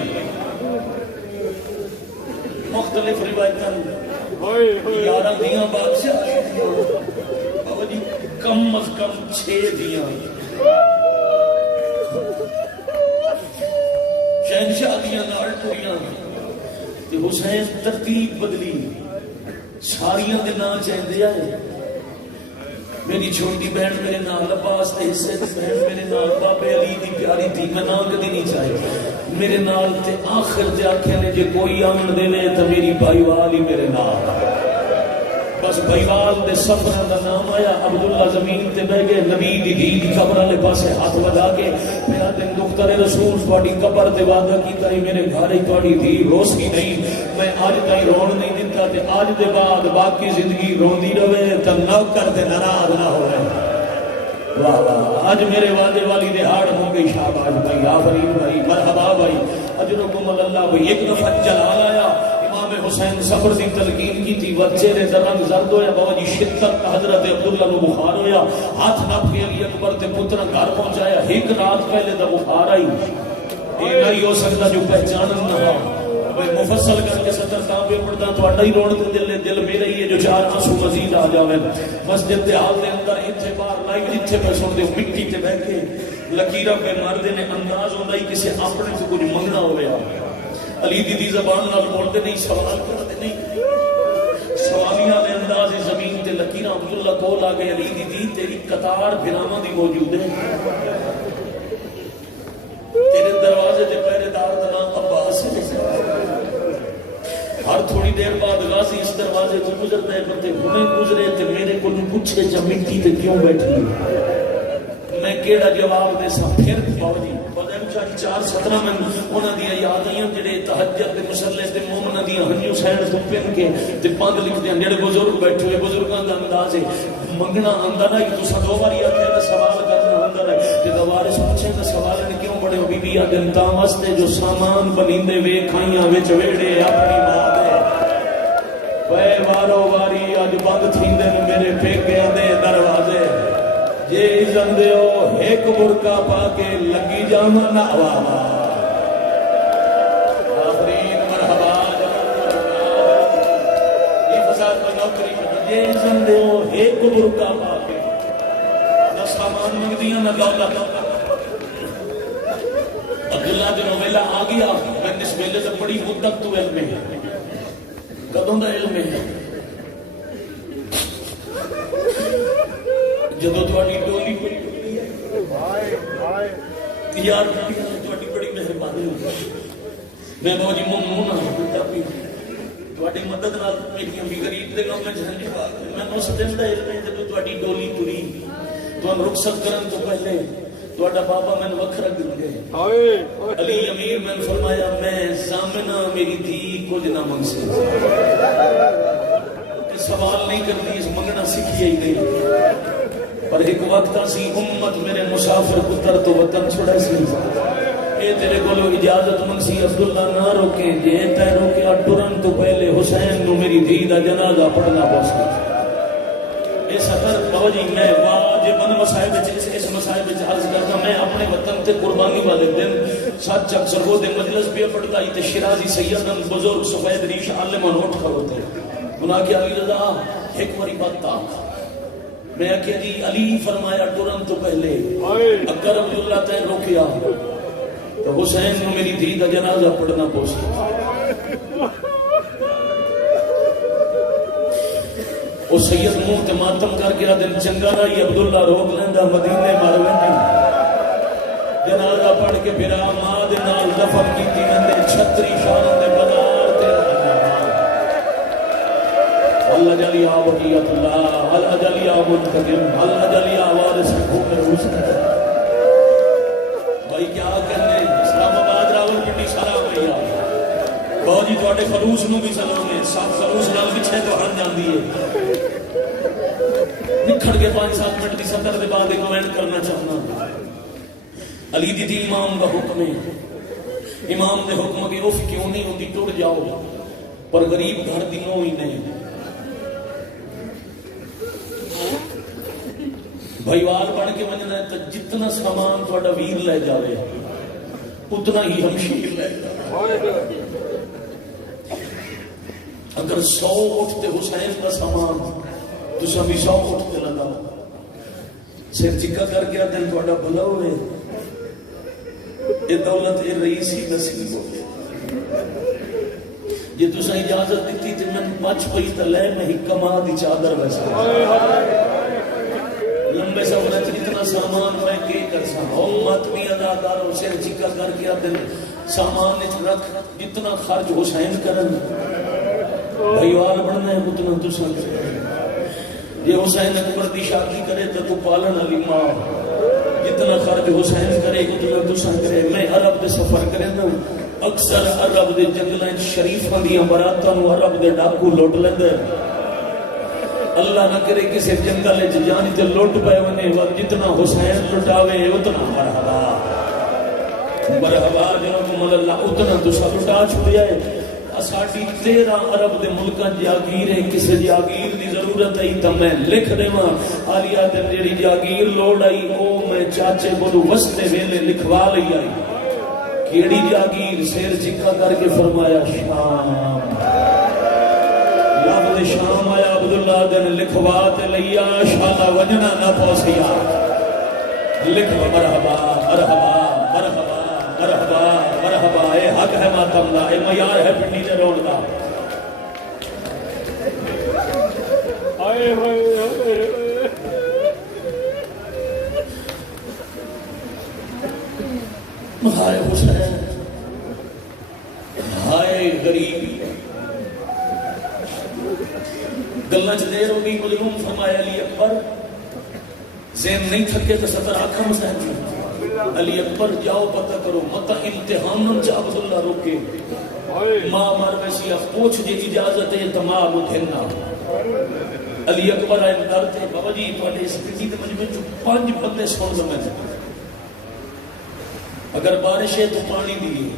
مختلف روایتاں یاراں دیاں بادشاہ بابا جی کم از کم 6 دیاں شہنشاہ دیاں نال ٹریاں تے حسین ترتیب بدلی ساریاں دے نام چاہندے آئے میری چھوٹی بہن میرے نال عباس تے حصے دی بہن میرے نال بابے علی دی پیاری تھی میں نام کدی نہیں چاہے میرے نال تے آخر تے آکھے نے جے کوئی آمن دے لے تے میری بھائی والی میرے نال بس بھائی وال دے سفر دا نام آیا عبداللہ زمین تے بہ گئے نبی دی دی قبر والے پاسے ہاتھ ودا کے میرا دن دختر رسول تواڈی قبر تے وعدہ کیتا ہی میرے گھر تواڈی دی روسی نہیں میں اج تائیں رون نہیں دتا تے اج دے بعد باقی زندگی روندی رہے تے نوکر تے ناراض نہ ہوے واہ واہ اج میرے وعدے والی دہاڑ ہو گئی شاباش بھائی آفرین بھائی مرحبا بھائی اجرکم اللہ بھائی ایک دفعہ جلال آیا امام حسین صبر دی تلقین کی تھی بچے نے رنگ زرد ہویا بابا جی شدت حضرت عبداللہ نو بخار ہویا ہاتھ نپ کے علی اکبر تے پتر گھر پہنچایا ایک رات پہلے دا بخار آئی یہ نہیں ہو سکتا جو پہچانن نہ ہو مفصل کر کے سطر تابع پڑھتا تو اڈا ہی روڑ کے دل میرا ہی ہے جو 4 آنسو مزید آ جاوے مسجد دے حال دے اندر اتھے باہر لائیو جتھے پہ سن دے مٹی تے بیٹھ کے لکیرہ پہ مردے نے انداز ہوتا ہی کسی اپنے سے کچھ منگنا ہو گیا علی دی زبان نال بولتے نہیں سوال کرتے نہیں سوالیاں دے انداز زمین تے لکیرہ عبداللہ کول آ گئے علی دی تیری قطار بھراواں دی موجود ہے تیرے دروازے تے پہرے دار دا نام عباس ہے ہر تھوڑی دیر بعد غازی اس دروازے کو گزرتا ہے بندے ہمیں گزرے تے میرے کو پوچھے جب مٹی تے کیوں بیٹھی میں کیڑا جواب دے سا پھر باوجی بدن چاہی 4:17 میں انہاں دیاں یاد آئیاں جڑے تہجد دے مصلے تے مومناں دیاں ہنجو سینڈ تو پن کے تے پند لکھ دیاں جڑے بزرگ بیٹھے ہوئے بزرگاں دا انداز ہے منگنا آندا نہ کہ تساں 2 بار آکھیا نا سوال کرنا ہوندا ہے تے دوبارہ پوچھے تے سوال نے کیوں بڑے بی بی آدن تا واسطے جو سامان بنیندے ویکھائیاں وچ ویڑے اپنی ماں دے وے وارو واری اج بند تھیندے نے میرے پیکیاں دے دروازے جے اذن دیو ایک برقع پا کے لگی جاواں نہ واوا آفرین مرحبا یہ فساد کا نوکری جے اذن دیو ایک برقع پا کے نہ سامان منگدیاں نہ دولت عبداللہ جنو ویلا آ گیا میں اس ویلے سے بڑی مدت تو علم ہے کدوں دا علم ہے جدو تھوڑی ڈولی پڑی یار تھوڑی بڑی مہربانی ہوگی میں بہت جی ممنون ہوں بیٹا بھی تھوڑی مدد نال میری بھی غریب دے گم میں جھنڈی پا میں نو سدن دا علم ہے جب تھوڑی ڈولی ٹری تو رخصت کرن تو پہلے تھوڑا بابا میں وکھ رکھ دیں گے علی امیر میں فرمایا میں زامنہ میری دھی کچھ نہ منگ سکتا سوال نہیں کرتی اس منگنا سیکھی ہی نہیں پر ایک وقت سی امت میرے مسافر پتر تو وطن چھوڑا سی اے تیرے کو اجازت منسی عبداللہ نہ روکے جے تے روکیا ٹرن تو پہلے حسین نو میری دھی دا جنازہ پڑھنا پوسا اے سفر بوجی میں واجبن مسائب اس مسائب عرض کرتا میں اپنے وطن تے قربانی والے دن سات چک سرگو دے مجلس بھی پڑھتا ہی تے شرازی سیدن بزرگ سفید ریش عالمان اٹھ کھڑوتے انہاں کہ علی رضا ایک وری بات تاک میں کہ جی علی فرمایا ٹرن تو پہلے اگر عبداللہ تے روکیا تو حسین نے میری دھی کا جنازہ پڑھنا پوچھا وہ سید منہ تے ماتم کر کے دن چنگا رہی عبداللہ روک لیندا مدینے مار ویندی جنازہ پڑھ کے پھر ماں دے نال دفن کیتی ویندے چھتری شان دے بازار تے اللہ جلی آوکیت اللہ جلی آمنتقم اللہ جلی آوارس حکم روس بھائی کیا کرنے اسلام آباد راول پنڈی سلام بھیا بہت جی تھوڑے خلوص نو بھی سلام ہے سب خلوص نال پچھے تو ہن جاندی ہے نکھڑ کے 5-7 منٹ کی صدر دے بعد ایک کمنٹ کرنا چاہنا علی دی امام کا حکم ہے امام دے حکم کی اف کیوں نہیں ہوندی ٹوٹ جاؤ پر غریب گھر دی نو ہی نہیں بھائیوال بڑھ کے مننا ہے تو جتنا سامان تھوڑا ویر لے جاوے اتنا ہی ہمشیر لے جاوے اگر 100 اٹھتے حسین کا سامان تو سبھی 100 اٹھتے لگا سر چکا کر کے دن تھوڑا بھلا ہوئے یہ دولت یہ رئیسی نصیب ہو گئے یہ تو سا اجازت دیتی تھی میں بچ پئی تو لے میں ہی کما دی چادر ویسا لمبے سفر اتنا سامان میں کی کر سا امت بھی ادا کرو سر چکا کر کے دن سامان رکھ جتنا خرچ حسین کرن بھائیوال بڑھنا ہے اتنا تو سا کرے یہ حسین اکبر دی شادی کرے تو پالن علی ماں جتنا خرچ حسین کرے اتنا تو سا کرے میں عرب دے سفر کرے نا اکثر عرب دے جنگلیں شریفاں دی امراتاں نو عرب دے ڈاکو لوٹ لیندے اللہ نہ کرے کسی جنگل جانی تے لوٹ پے ونے جتنا حسین لٹاوے اتنا مرحبا مرحبا جناب اللہ اتنا دوسرا لٹا چھڑیا ہے اساٹی 13 عرب دے ملکاں جاگیر ہے کسی جاگیر دی ضرورت ہے تو میں لکھ دیواں عالیہ تے جڑی جاگیر لوڑ آئی او میں چاچے بولو وستے ویلے لکھوا لئی آئی کیڑی جاگیر سیر چکا کر کے فرمایا شام لفظ شام آیا عبداللہ دن لکھوا تے لیا شالا وجنا نہ پوسیا لکھوا مرحبا مرحبا مرحبا مرحبا مرحبا اے حق ہے ماتم دا اے معیار ہے پنڈی دے روڈ دا آئے ہوئے ہائے حسین ہائے غریبی گلہ دیر ہوگی مظلوم فرمایا علی اکبر ذہن نہیں تھکے تو صدر آکھا حسین علی اکبر جاؤ پتہ کرو متا امتحان چا عبداللہ روکے ماں مار ویسی پوچھ دی اجازت ہے تمام دھننا علی اکبر آئے ڈرتے بابا جی تواڈے اس کسی تے مجھ میں جو 5 بندے سن سمجھ اگر بارش ہے تو پانی دی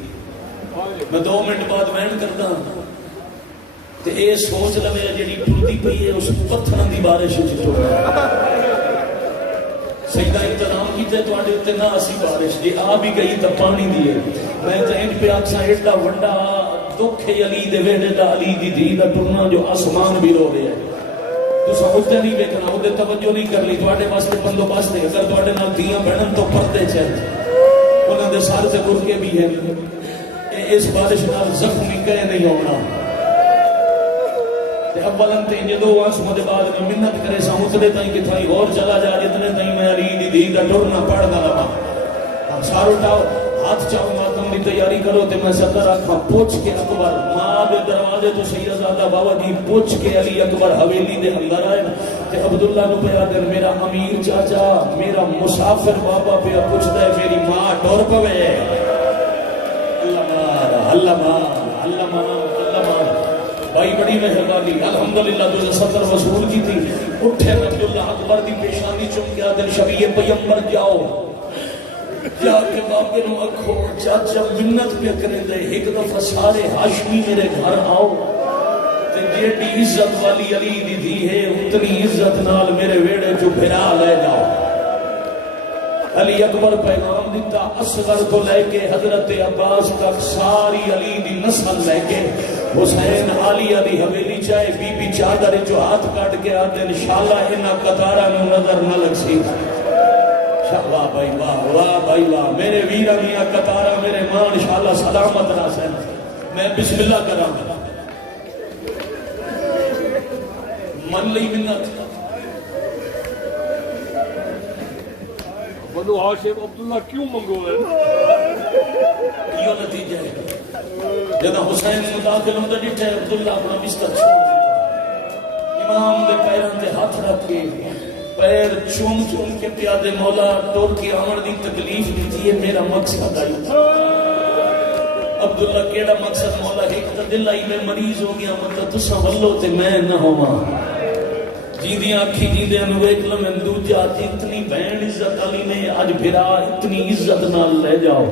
میں 2 منٹ بعد وین کرتا تے اے سوچ لوے جڑی ٹردی پئی ہے اس پتھراں دی بارش وچ ٹرنا سیدہ انتظام کیتے تواڈے تے نہ اسی بارش جے آ بھی گئی تے پانی دی ہے میں تے انج پہ آکھاں ایڈا وڈا دکھ ہے علی دے ویڑے دا علی دی دھی دا ٹرنا جو آسمان بھی رو رہا ہے تساں اوتے نہیں ویکھنا اوتے توجہ نہیں کرنی تواڈے واسطے بندوبست ہے اگر تواڈے نال دھیاں بہنن تو پردے چاہیے انہاں دے سر تے برقے بھی ہیں اس بارش نال زخمی کہے نہیں ہونا اولاً تے جدو آنسوں دے بعد میں منت کرے سا اتنے تائیں کہ تھائی اور چلا جا جتنے تائیں میں علی دی دھی دا ٹرنا پڑھنا لما سار اٹھاؤ ہاتھ چاہو ماتم دی تیاری کرو تے میں صدر آکھاں پوچھ کے اکبر ماں دے دروازے تو سیدزادہ بابا جی پوچھ کے علی اکبر حویلی دے اندر آئے تے عبداللہ نو پیا دن میرا امیر چاچا میرا مسافر بابا پیا پوچھتا ہے میری ماں ٹور پوے اللہ مار بھائی بڑی مہربانی الحمدللہ تو صدر وصول کی تھی اٹھے عبداللہ اکبر دی پیشانی چم کے آدھر شبیہ پیمبر جاؤ جا کے باپے نو اکھو چاچا منت پہ کرے دے ایک دفعہ سارے ہاشمی میرے گھر آؤ تے جیڑی عزت والی علی دی دی ہے اتنی عزت نال میرے ویڑے جو بھرا لے جاؤ علی اکبر پیغام دیتا اصغر تو لے کے حضرت عباس تک ساری علی دی نسل لے کے حسین عالیہ دی حویلی چاہے بی بی چادر جو ہاتھ کاٹ کے آتے انشاءاللہ انہا قطارہ نو نظر نہ لگ سی واہ بھائی واہ میرے ویرہ میاں قطارہ میرے ماں انشاءاللہ سلامت راسے میں بسم اللہ کر رہا ہوں من لئی منت بنو ہاشم عبداللہ کیوں منگو ہے یہ نتیجہ ہے جب حسین مداخل ہوتا جیٹھے عبداللہ اپنا بستر چھوڑ دیتا امام دے پیران دے ہاتھ رکھ کے پیر چوم کے پیادے مولا ٹور کی آمر دی تکلیف دیتی ہے میرا مقصد آئی تھا عبداللہ کیڑا مقصد مولا ایک تا دل آئی میں مریض ہو گیا مطلب تسا واللو تے میں نہ ہوا جیدیاں اکھی جیدے انویک لمن دو جاتی اتنی بہن عزت علی نے آج بھرا اتنی عزت نال لے جاؤ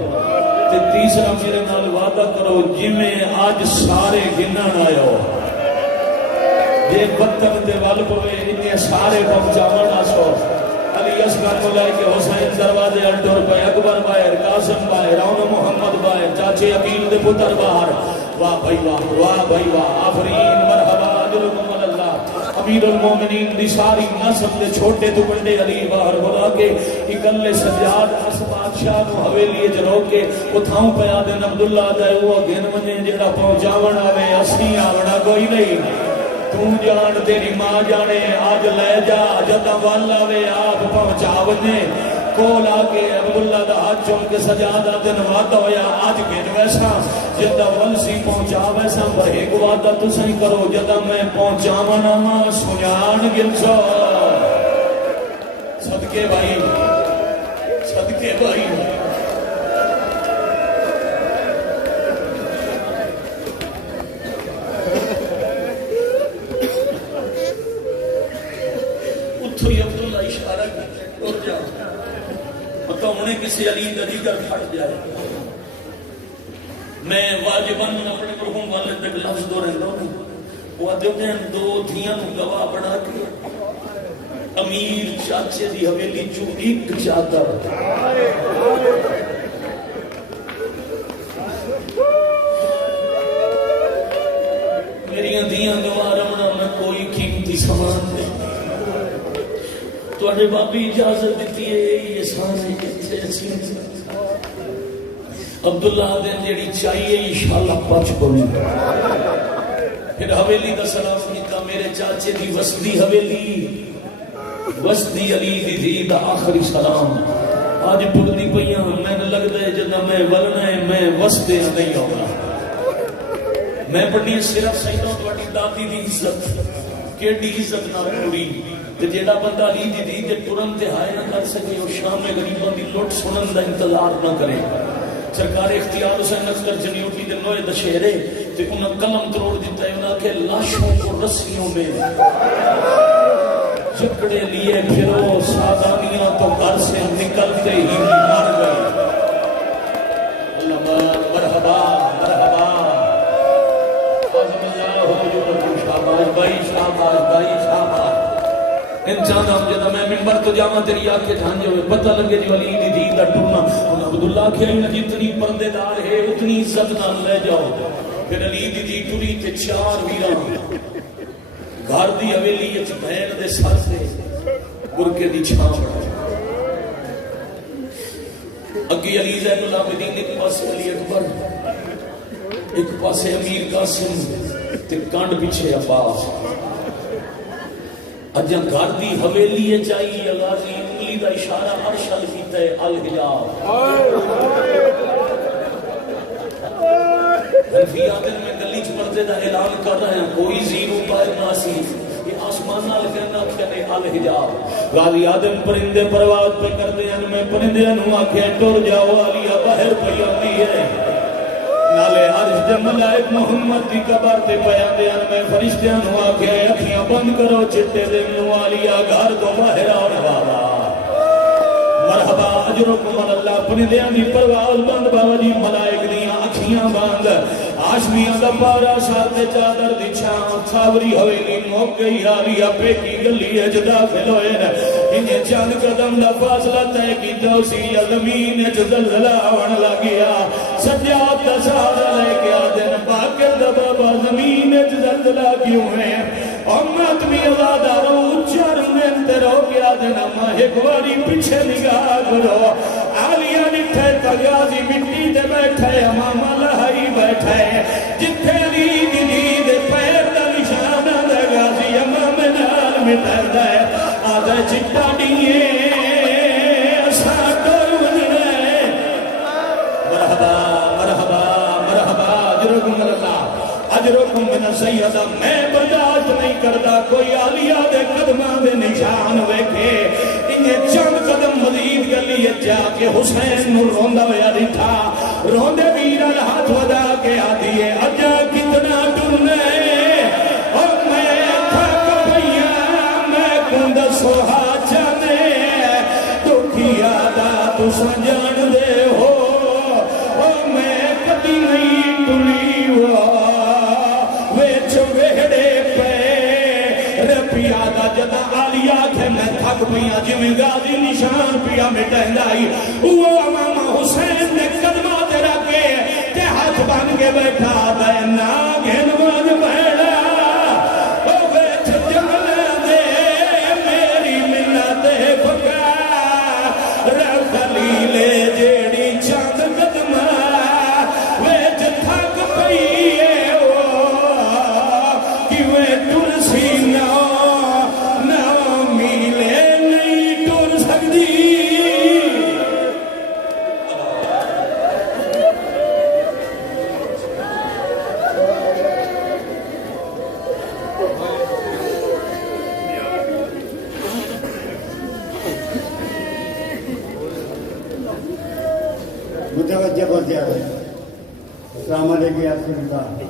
تے تیسرا میرے نال وعدہ کرو جی میں آج سارے گنن آئے ہو یہ بدتن دے وال پوے انہیں سارے پہنچاون آسو علی اصغر کو لائے کہ حسین دروازے انڈور پہ اکبر باہر قاسم باہر رون محمد باہر چاچے عقیل دے پتر باہر واہ بھائی واہ آفرین مرحبا جلکم اللہ امیر المومنین دی ساری نسل دے چھوٹے تو بڑے علی باہر بلا کے اکلے سجاد اس بادشاہ نو حویلی جرو کے اتھاؤں پہ آدن عبداللہ دے وہ گن منجے جڑا پہنچاون آوے اسی آونا کوئی نہیں تو جان تیری ماں جانے آج لے جا جدا والا وے آپ پہنچاونے کول آکے عبداللہ دا ہاتھ چون کے سجادہ دن وعدہ ہویا آج گن ویسا جدا ولسی پہنچا ویسا پر ایک وعدہ تو صحیح کرو جدا میں پہنچاونا ماں سنیان گن سو صدقے بھائی انہیں کسی علی ندی کر پھٹ جائے میں واجباً اپنے مرحوم والد تک لفظ دو رہتا ہوں وہ دیتے ہیں دو دھیاں گواہ بنا کے امیر چاچے دی حویلی جو ایک چادر میری دھیاں گواہ رمنا میں کوئی قیمتی سامان نہیں تو اڈے بابی اجازت دیتی ہے یہ سارے عبداللہ دن جیڑی چاہیے انشاءاللہ پچ بولی پھر حویلی دا سلام کیتا میرے چاچے دی وسدی حویلی وسدی علی دی دی دا آخری سلام آج پڑھتی پئیاں میں نے لگتا ہے جنہ میں ولنا ہے میں وسدے نہیں ہوگا میں پڑھنی صرف سیدوں تواڈی دادی دی عزت کیڑی عزت نہ پوری تے جیڑا بندہ علی دی دی تے ٹرن تے ہائے نہ کر سکے او شام میں غریباں دی لوٹ سنن دا انتظار نہ کرے سرکار اختیار حسین اکبر جنیوٹی دے نوئے دشہرے تے انہاں قلم تروڑ دیتا ہے انہاں کہ لاشوں کو رسیوں میں جکڑے لیے پھرو سادانیاں تو گھر سے نکلتے ہی مر گئے اللہ مرحبا عظم اللہ ہو شاباش بھائی انسان ہم جدا میں منبر تو جاما تیری آگ کے جھانجے ہوئے پتہ لگے جو علی دی دی دا ٹرنا ان عبداللہ کے علی جتنی پردے دار ہے اتنی عزت نہ لے جاؤ پھر علی دی دی ٹری تے چار ویران گھر دی حویلی اچ بہن دے سر سے برکے دی چھاں بڑھا اگی علی زین العابدین ایک پاس علی اکبر ایک پاس امیر قاسم تے کانڈ پیچھے عباس اجا گھر دی حویلی چاہیے غازی علی کا اشارہ ارشد کیتا ہے الحجاب حنفیات میں گلی چ پردے دا اعلان کر رہے ہیں کوئی زیرو پائے ناسی یہ آسمان نال کہنا کہنے الحجاب غازی آدم پرندے پرواز پہ کرتے ہیں میں پرندے نو آکھے ٹر جاؤ عالیہ باہر پئی آندی ہے نالے عرش دے ملائک محمد دی قبر تے پیاں دے میں فرشتیاں نو آکھے اکھیاں بند کرو چٹے دے نو عالیہ گھر تو باہر آؤ بابا مرحبا اجرکم اللہ پرندیاں دی پرواز بند بابا جی ملائک دیاں اکھیاں بند آشمیاں دا پارا ساتھ چادر دی چھاں تھاوری حویلی موک گئی آری اپے کی گلی ہے جدا فلوئے انہیں چند قدم دا فاصلہ تے کی دوسی یا زمین ہے زلزلہ آوان لگیا سجاد دا سہارا لے کے آدن پاکر دا بابا زمین ہے زلزلہ کیوں ہے امت بھی آزادہ رو چرمن تیرو کے آدن اما ایک واری پیچھے نگاہ کرو آلیاں نٹھے تغازی مٹی دے بیٹھے امام لہائی بیٹھے جتھے لید لید پیر دا نشانہ دے غازی امام نال مٹر دے آدھے چٹا دیئے ساٹھر ونرے مرحبا مرحبا مرحبا اجرکم اللہ اجرکم من سیدہ میں برداشت نہیں کرتا کوئی عالیہ دے قدمہ دے نشان ویکھے انہیں چند قدم مزید گلی جا کے حسین نور روندہ ہویا دیتا روندے ویران ہاتھ ودا کے آدھیے اجا کتنا ٹرنے اور میں تھک پیا میں کند سوہا جانے دکھیا دا تو سنجان دے ہو اور میں کبھی نہیں ٹلی ہوا ویچ ویڑے پہ رپیا دا جدا آلیا تھے میں تھک پیا جمیں غازی نشان پیا مٹہن دائی وہ امام حسین نے قدمہ تیرا کے تے ہاتھ بان کے بیٹھا دے ناگھن ون بیڑا او ویچ جملے دے میری منت پکا رخلیلے جیڑی چاند قدمہ ویچ تھک پئیے کہ وے ترسی نہ میلے نہیں ٹر سکتی متوجہ بہت زیادہ السلام علیکم یا رسول اللہ